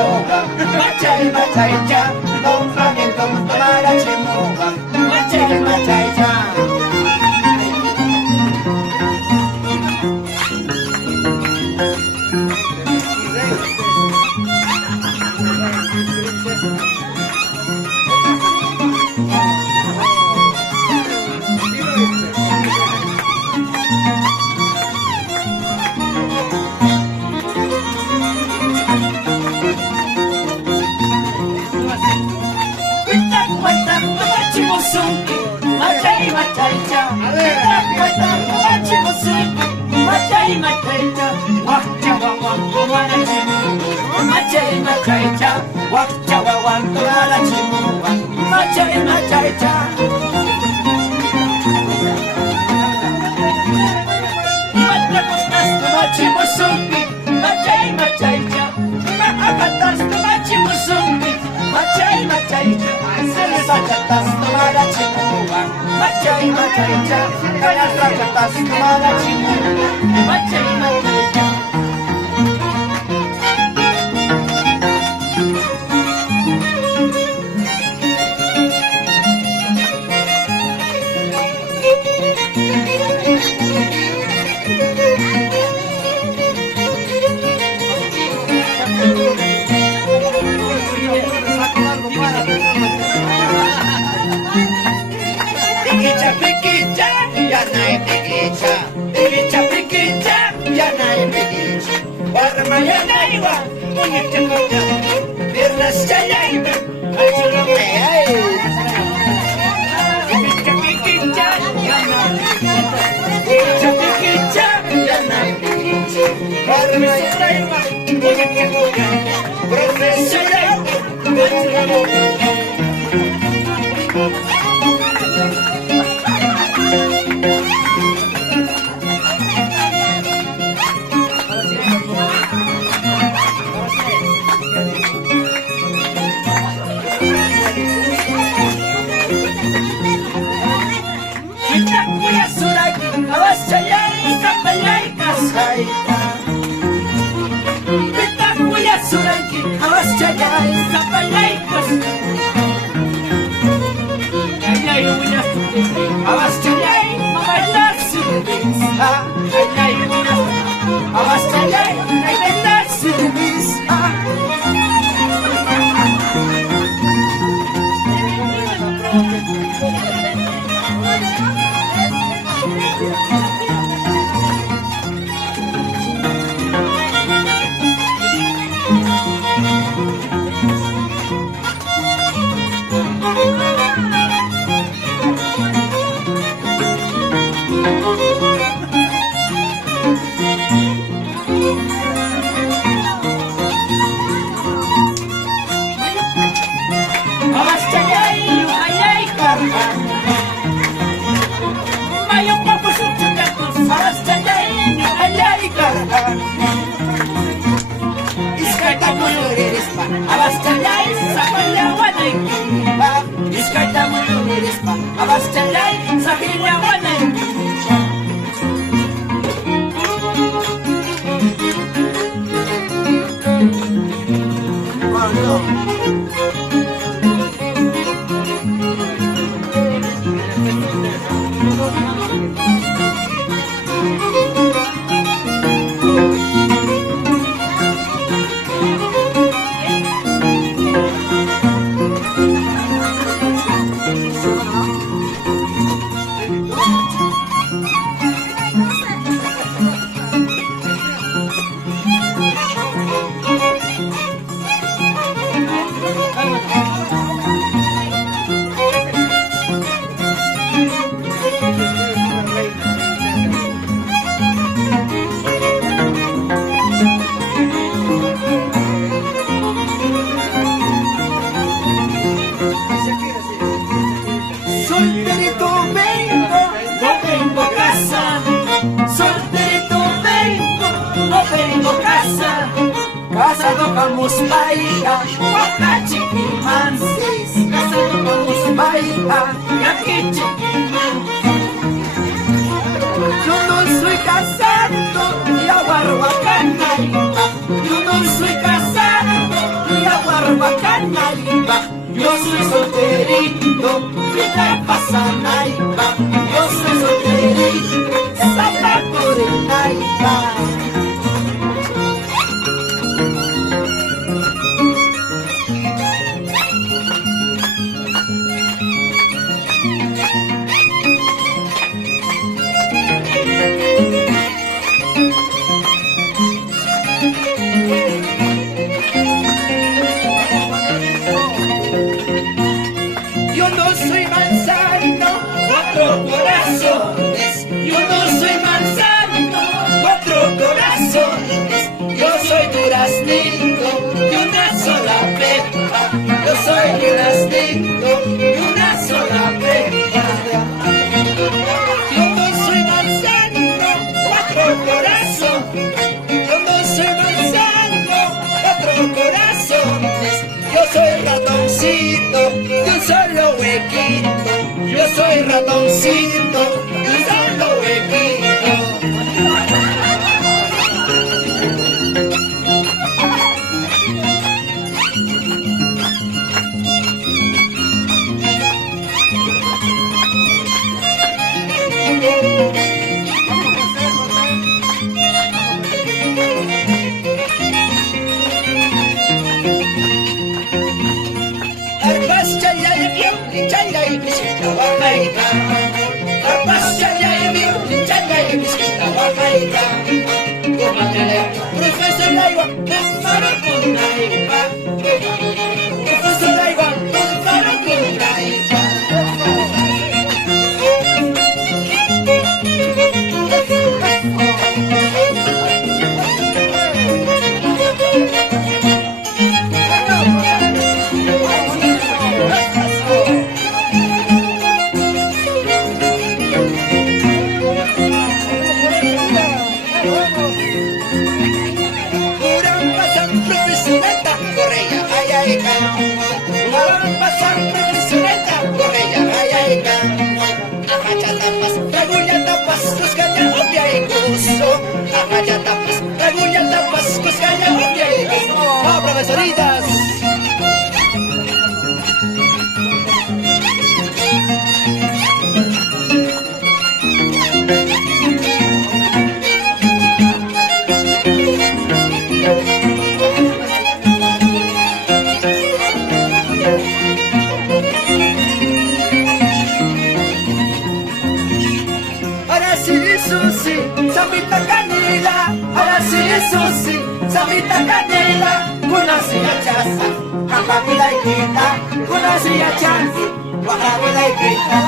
chimuga, machay machay cha, don flamenco tomara chimuga, machay machay cha. Yo no soy casado, y aguardo acá. Yo no soy casado, solterito, vida pasa naipa. Yo soy solterito, salta por el naipa. Yo no soy manzano, cuatro corazones. Yo no soy manzano, cuatro corazones. Yo soy duraznito de una sola pepa. Yo soy duraznito de una sola pepa. Yo no soy manzano, cuatro corazones. Yo no soy manzano, cuatro corazones. Yo soy ratoncito de un solo huequito. Yo soy ratoncito de un solo huequito. Profesor Laiwa, me paro con Naipa. Profesor Laiwa, me paro con Naipa. ¡Oh, profesoritas! Ahora sí, Susi, Samita Canela. Ahora sí, Susi, Samita Canela. Kuna siya chasa, kapapilay kita. Kuna siya chance, wakapilay kita.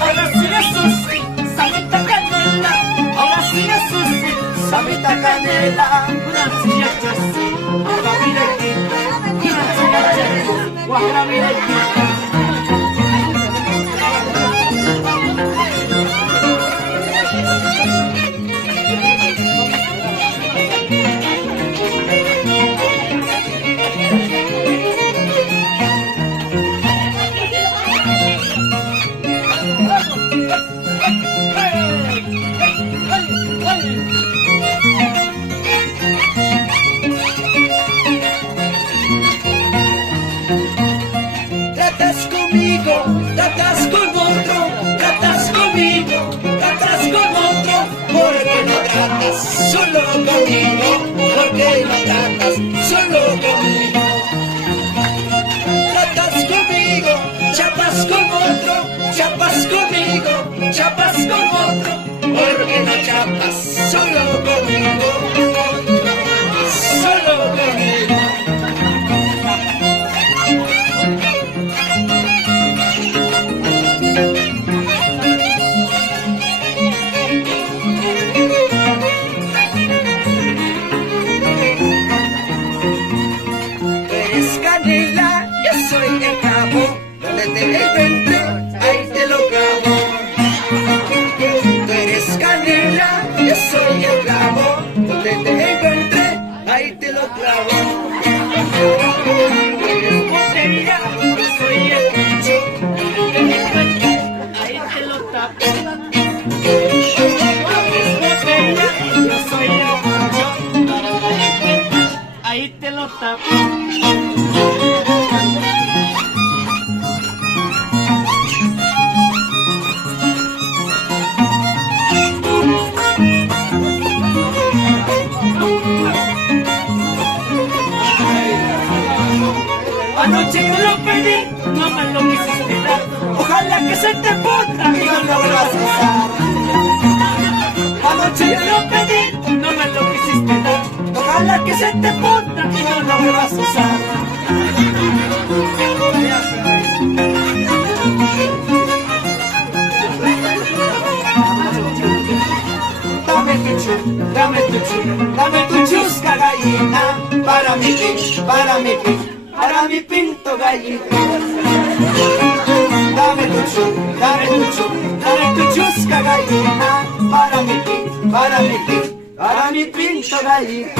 Ahora sí, Susi, Samita Canela. Ahora sí, Susi, Samita Canela. Kuna siya chasa, kapapilay kita. Kuna siya chance, wakapilay kita. Tratas conmigo, tratas con otro, tratas conmigo, tratas con otro, porque no tratas solo conmigo, porque no tratas solo conmigo. Tratas conmigo, chapas con otro, chapas conmigo, chapas con otro, porque no chapas solo conmigo, solo conmigo. se te pudra y no lo vuelvas a usar. Anoche yo lo pedí, no me lo quisiste dar. Ojalá que se te pudra y no lo vuelvas a usar. Dame tu chusca gallina, para mi pin, para mi pin, para mi pinto gallina. Dame tu chusca gallina, para mi pin, para mi pin, para mi pinto gallina.